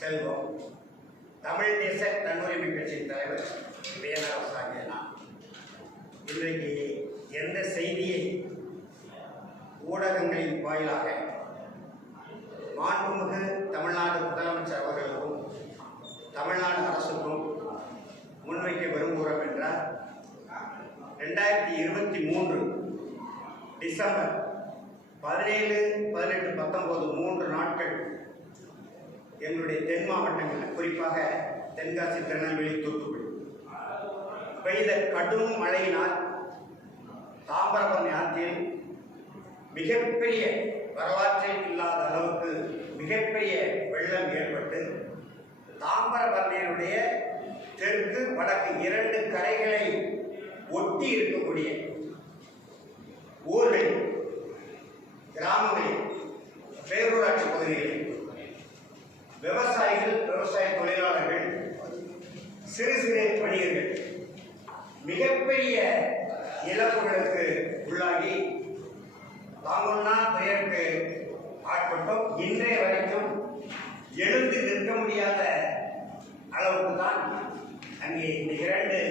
செல்வம், தமிழ் தேச தன்னுரிமை கட்சியின் தலைவர் வேணரசு ஆகிய நான் இன்றைக்கு எந்த செய்தியை ஊடகங்களின் வாயிலாக மாண்புமிகு தமிழ்நாடு முதலமைச்சர் அவர்களுக்கும் தமிழ்நாடு அரசுக்கும் முன்வைக்க விரும்புகிறோம் என்றால் 2023 டிசம்பர் 17, 18, 19 3 நாட்கள் எங்களுடைய தென் மாவட்டங்கள், குறிப்பாக தென்காசி, திருநெல்வேலி, தூத்துக்குடி பெய்த கடும் மழையினால் தாமிரபரணி ஆற்றில் மிகப்பெரிய, வரலாற்றில் இல்லாத அளவுக்கு மிகப்பெரிய வெள்ளம் ஏற்பட்டு தாமிரபரணியினுடைய தெற்கு வடக்கு 2 கரைகளை ஒட்டி இருக்கக்கூடிய ஊர்களில், கிராமங்களில், பேரூராட்சி பகுதிகளில் விவசாயிகள், விவசாய தொழிலாளர்கள், சிறு சிறு வணிகர்கள் மிகப்பெரிய இழப்புகளுக்கு உள்ளாகி தாங்கொன்னா துயருக்கு ஆட்பட்டோம். இன்றைய வரைக்கும் எழுந்து நிற்க முடியாத அளவுக்கு தான் அங்கே இந்த 2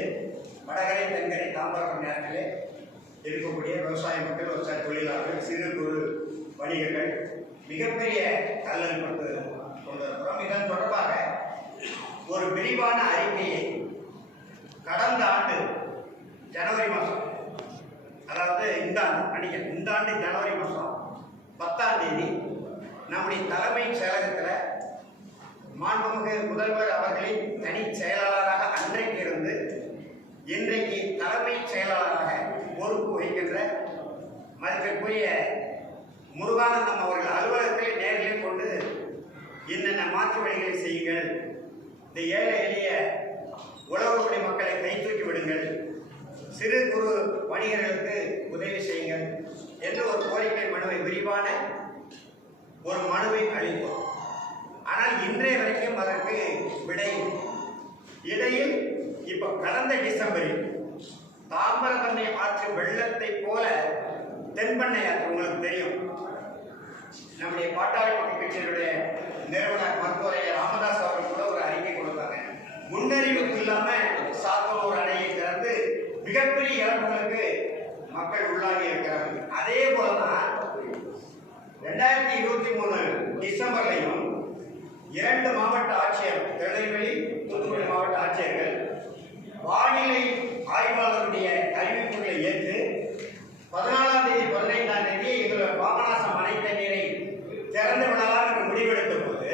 வடகரை தென்கரை தாமிரபரணி நேரத்திலே இருக்கக்கூடிய விவசாய மக்கள், விவசாய தொழிலாளர்கள், சிறு குறு வணிகர்கள் மிகப்பெரிய அல்லல் பட்டு கொண்டிருக்கிறோம். இதன் தொடர்பாக ஒரு விரிவான அறிக்கையை கடந்த ஆண்டு ஜனவரி மாதம், அதாவது இந்த ஆண்டு ஜனவரி மாதம் 10ஆம் தேதி நம்முடைய தலைமைச் செயலகத்தில் மாண்புமிகு முதல்வர் அவர்களின் தனி செயலாளராக அன்றைக்கு இருந்து இன்றைக்கு தலைமைச் செயலாளராக பொறுப்பு வகிக்கின்ற மதிப்பிற்குரிய முருகானந்தம் அவர்கள் அலுவலகத்திலே நேரில் கொண்டு என்னென்ன மாற்று வழிகளை செய்யுங்கள், இந்த ஏழை எளிய உழவுக்குடி மக்களை கை தூக்கி விடுங்கள், சிறு குறு வணிகர்களுக்கு உதவி செய்யுங்கள் என்று ஒரு கோரிக்கை மனுவை, விரிவான ஒரு மனுவை அளித்தோம். ஆனால் இன்றைய வரைக்கும் அதற்கு விடை. இடையில் இப்போ கடந்த டிசம்பரில் தாமிரபரணி ஆற்று வெள்ளத்தை போல தென்பண்ணை ஆற்று, உங்களுக்கு தெரியும், நம்முடைய பாட்டாளி மக்கள் கட்சியினுடைய நிறுவனர் மருத்துவர் ராமதாஸ் அவர்கள் கூட ஒரு அறிக்கை கொடுத்தாங்க. முன்னறிவிப்பு இல்லாம சாத்தனூர் அணையை திறந்து மிகப்பெரிய இழப்புகளுக்கு மக்கள் உள்ளாகி இருக்கிறார்கள். அதே போலதான் 2023 டிசம்பர்லையும் 2 மாவட்ட ஆட்சியர், திருநெல்வேலி, தூத்துக்குடி மாவட்ட ஆட்சியர்கள் வானிலை ஆய்வாளருடைய அறிவிப்புகளை ஏற்று 14ஆம் தேதி 15ஆம் தேதி எங்களுடைய பாபநாசம் அணை தண்ணீரை திறந்து விடலாம் என்று முடிவெடுத்த போது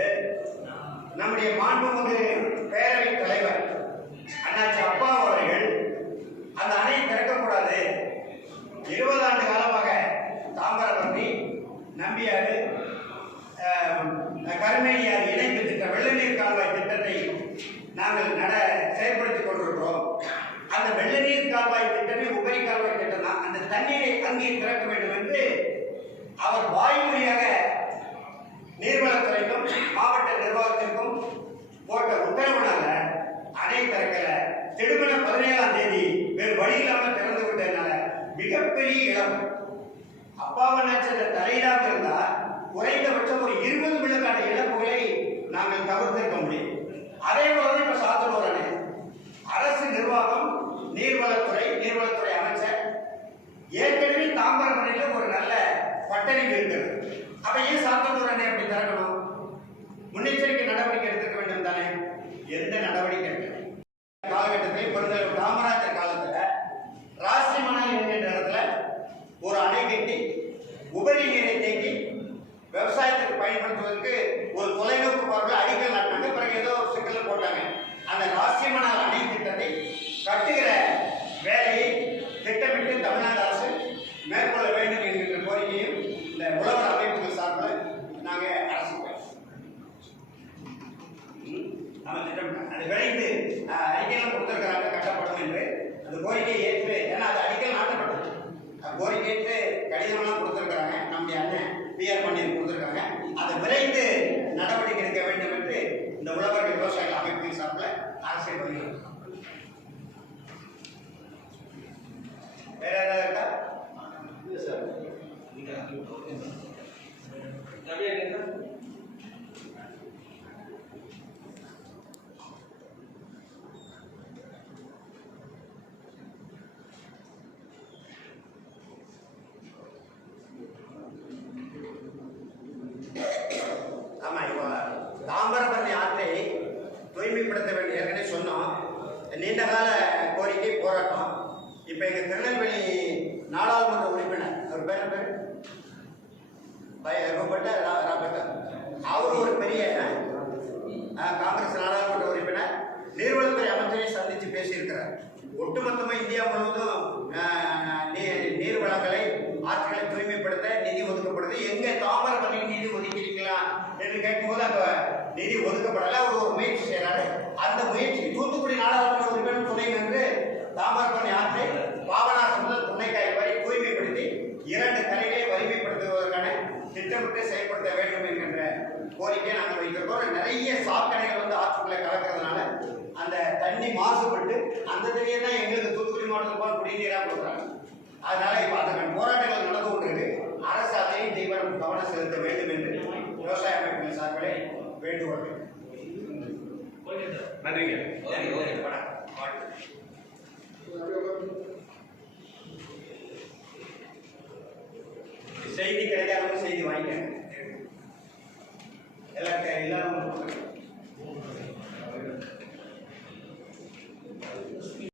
நம்முடைய மாண்புமிகு பேரவைத் தலைவர் அண்ணாச்சி அப்பா அவர்கள் அந்த அணை திறக்கக்கூடாது, 20 ஆண்டு காலமாக தாமிரபரணி, நம்பியாறு, கருமேனியாறு இணைப்பு திட்டம், வெள்ள நீர் கால்வாய் திட்டத்தை நாங்கள் செயல்படுத்திக் கொண்டிருக்கிறோம். அந்த வெள்ள நீர் கால்வாய் திட்டமே உபரி கால்வாய் திட்டம் தான், அந்த தண்ணீரை அங்கே திறக்க வேண்டும் என்று அவர் வாய்மொழியாக நீர்வளத்துறைக்கும் மாவட்ட நிர்வாகத்திற்கும் போட்ட உத்தரவுனால அணை திறக்கல. திடுமென 17ஆம் தேதி வேறு வழி இல்லாமல் திறந்து விட்டதுனால மிகப்பெரிய இழப்பு. அப்பாவை நினைச்ச தலையிடாம இருந்தா குறைந்தபட்சம் ஒரு 20 விழுக்காடு இழப்புகளை நாங்கள் தவிர்த்திருக்க முடியும். அதே போல இப்ப சாத்தனூர் அணை, அரசு நிர்வாகம், நீர்வளத்துறை அமைச்சர் ஏற்கனவே தாமிரபரணியில் ஒரு நல்ல பட்டறிவு இருக்கிறது. அப்ப ஏன் சாத்தனூர் அணை அப்படி திறக்கணும்? முன்னெச்சரிக்கை நடவடிக்கை எடுத்துக்க வேண்டும் தானே? எந்த நடவடிக்கை எடுக்க காலகட்டத்தில் பெருந்தலைவர் காமராஜர் காலத்துல ராசிமணல் என்கின்ற இடத்துல ஒரு அணை கட்டி உபரி நீரை தேக்கி விவசாயத்துக்கு பயன்படுத்துவதற்கு ஒரு தொலைநோக்கு பார்வையில் அடிக்கல் நாட்டாங்க. பிறகு ஏதோ சிக்கல் போட்டாங்க. அந்த ராசிமணல் அணை திட்டத்தை கட்டுகிற வேலையை திட்டமிட்டு தமிழ்நாடு அரசு மேற்கொள்ள வேண்டும் என்கின்ற கோரிக்கையும் இந்த உழவர் அமைப்புகள் சார்பில் நாங்கள் அரசு நம்ம திட்டம் அது விரைந்து அறிக்கையெல்லாம் கொடுத்துருக்கிறாங்க, கட்டப்படும் என்று அந்த கோரிக்கையை ஏற்று, ஏன்னா அது அடிக்கல் நாட்டப்பட்டது, கோரிக்கை ஏற்று கடிதமெல்லாம் கொடுத்துருக்குறாங்க. நம்முடைய அண்ணன் PR பாண்டியன் கொடுத்துருக்காங்க. அதை விரைந்து நடவடிக்கை எடுக்க வேண்டும் என்று இந்த உழவர்கள் விவசாயிகள் அமைப்பின் சார்பில் அரசியல் வருகிறது. வேற ஏதாவது இருக்கா? சார் தூய்மைப்படுத்த வேண்டிய ஏற்கனவே சொன்னோம். நீண்டகால கோரிக்கை போராட்டம். இப்போ எங்கள் திருநெல்வேலி நாடாளுமன்ற உறுப்பினர் அவர் பேர் ராபர்ட், அவர் ஒரு பெரிய காங்கிரஸ் நாடாளுமன்ற உறுப்பினர் நீர்வளத்துறை அமைச்சரை சந்தித்து பேசியிருக்கிறார். ஒட்டுமொத்தமாக இந்தியா முழுவதும் நீர்வளங்களை ஆற்றுகளை தூய்மைப்படுத்த நிதி ஒதுக்கப்படுது. எங்க தாமிரபரணிக்கு நிதி ஒதுக்கிறீங்களா என்று கேட்கும்போது அங்க நிதி ஒதுக்கப்படல. அவர் ஒரு முயற்சி செய்யறாரு. அந்த முயற்சி தூத்துக்குடி நாடாளுமன்ற உறுப்பினர் துணை நின்று தாமிரபரணி ஆற்றை பாபநாசம் முதல் துணைக்காய் வரை தூய்மைப்படுத்தி 2 கரைகளை வலிமைப்படுத்துவதற்கான திட்டமிட்டு செயல்படுத்த வேண்டும் என்கின்ற கோரிக்கையை நாங்கள் வைத்திருக்கோம். நிறைய சாக்கடைகள் வந்து ஆற்றுக்குள்ள கலக்கிறதுனால அந்த தண்ணி மாசுபட்டு அந்த தண்ணியை தான் எங்களுக்கு தூத்துக்குடி மாவட்டத்தில் குடிநீராக கொடுக்குறாங்க. அதனால இப்போ அந்த போராட்டங்கள் நடந்து கொண்டிருக்கு. அரசு அதையும் தீவிரம் கவனம் செலுத்த வேண்டும் என்று விவசாய அமைப்புகள் சார்பிலே வேண்டுகோள். நன்றிங்க. செய்தி கிடைக்காதவங்க செய்தி வாங்கிக்க எல்லாரும்